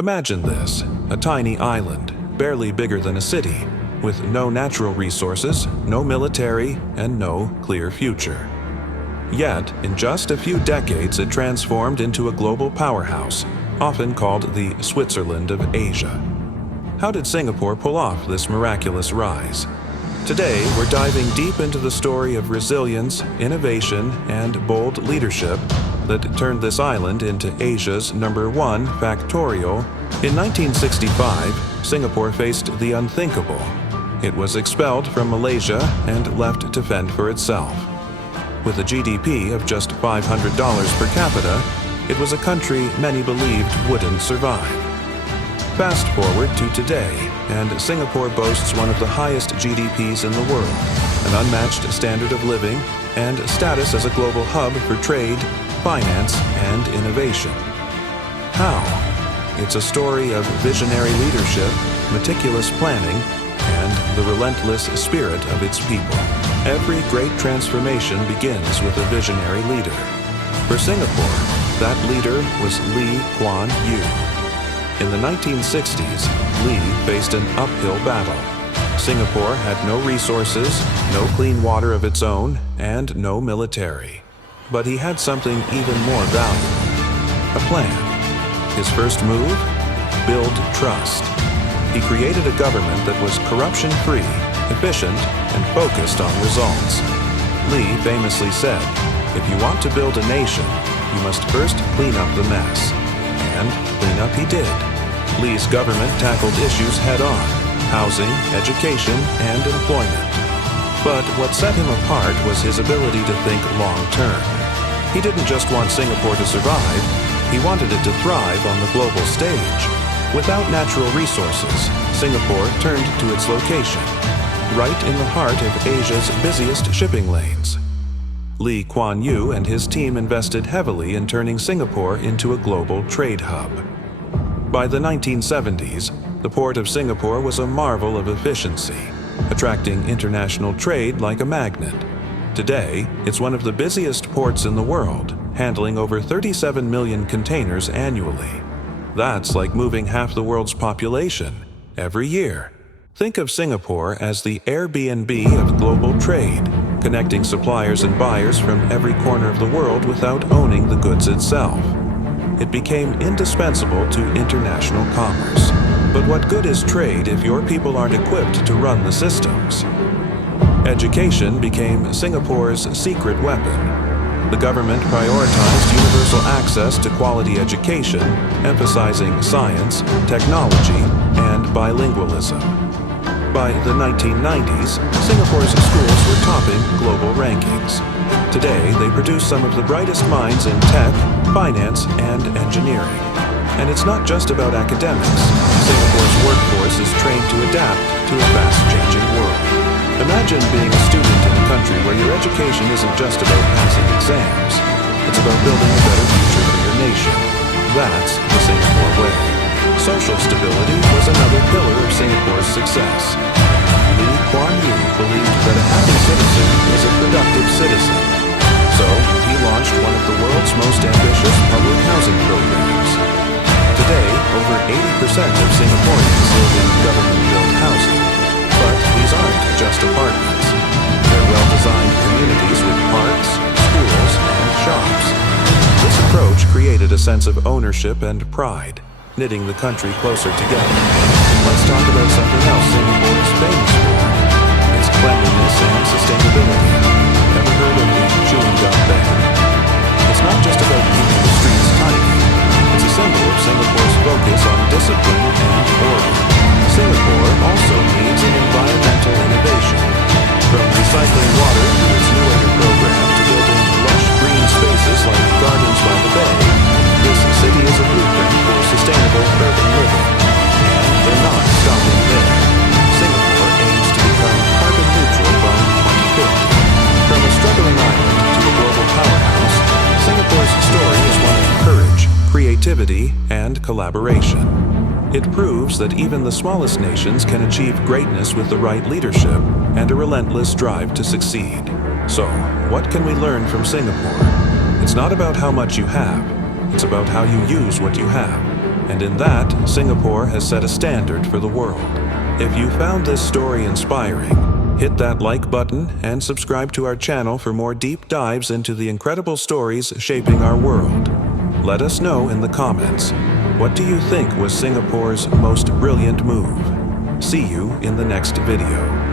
Imagine this, a tiny island, barely bigger than a city, with no natural resources, no military, and no clear future. Yet, in just a few decades, it transformed into a global powerhouse, often called the Switzerland of Asia. How did Singapore pull off this miraculous rise? Today, we're diving deep into the story of resilience, innovation, and bold leadership that turned this island into Asia's #1 factorial. In 1965, Singapore faced the unthinkable. It was expelled from Malaysia and left to fend for itself. With a GDP of just $500 per capita, it was a country many believed wouldn't survive. Fast forward to today, and Singapore boasts one of the highest GDPs in the world, an unmatched standard of living, and status as a global hub for trade, finance, and innovation. How? It's a story of visionary leadership, meticulous planning, and the relentless spirit of its people. Every great transformation begins with a visionary leader. For Singapore, that leader was Kuan. In the 1960s, Lee faced an uphill battle. Singapore had no resources, no clean water of its own, and no military. But he had something even more valuable: a plan. His first move? Build trust. He created a government that was corruption-free, efficient, and focused on results. Lee famously said, "If you want to build a nation, you must first clean up the mess." And clean up he did. Lee's government tackled issues head-on: housing, education, and employment. But what set him apart was his ability to think long-term. He didn't just want Singapore to survive, he wanted it to thrive on the global stage. Without natural resources, Singapore turned to its location, right in the heart of Asia's busiest shipping lanes. Kuan Yew and his team invested heavily in turning Singapore into a global trade hub. By the 1970s, the port of Singapore was a marvel of efficiency, attracting international trade like a magnet. Today, it's one of the busiest ports in the world, handling over 37 million containers annually. That's like moving half the world's population every year. Think of Singapore as the Airbnb of global trade, connecting suppliers and buyers from every corner of the world without owning the goods itself. It became indispensable to international commerce. But what good is trade if your people aren't equipped to run the systems? Education became Singapore's secret weapon. The government prioritized universal access to quality education, emphasizing science, technology, and bilingualism. By the 1990s, Singapore's schools were topping global rankings. Today, they produce some of the brightest minds in tech, finance, and engineering. And it's not just about academics. Singapore's workforce is trained to adapt to a fast-changing world. Imagine being a student in a country where your education isn't just about passing exams. It's about building a better future for your nation. That's the Singapore way. Social stability was another pillar of Singapore's success. Kuan Yew believed that a happy citizen is a productive citizen. So, he launched one of the world's most ambitious public housing programs. Today, over 80% of Singaporeans live in government-built housing. But these aren't just apartments. They're well-designed communities with parks, schools, and shops. This approach created a sense of ownership and pride, knitting the country closer together. Let's talk about something else Singapore is famous for: its cleanliness and sustainability. Ever heard of the chewing gum ban? It's not just about keeping the streets tidy. It's a symbol of Singapore's focus on discipline and order. Singapore also leads in environmental innovation. From recycling water through its New Water program to building lush green spaces like gardens by the bay, this city is a blueprint for sustainable urban living. And they're not stopping there. Singapore aims to become carbon neutral by 2050. From a struggling island to a global powerhouse, Singapore's story is one of courage, creativity, and collaboration. It proves that even the smallest nations can achieve greatness with the right leadership and a relentless drive to succeed. So, what can we learn from Singapore? It's not about how much you have, it's about how you use what you have. and in that, Singapore has set a standard for the world. If you found this story inspiring, hit that like button and subscribe to our channel for more deep dives into the incredible stories shaping our world. Let us know in the comments, what do you think was Singapore's most brilliant move? See you in the next video.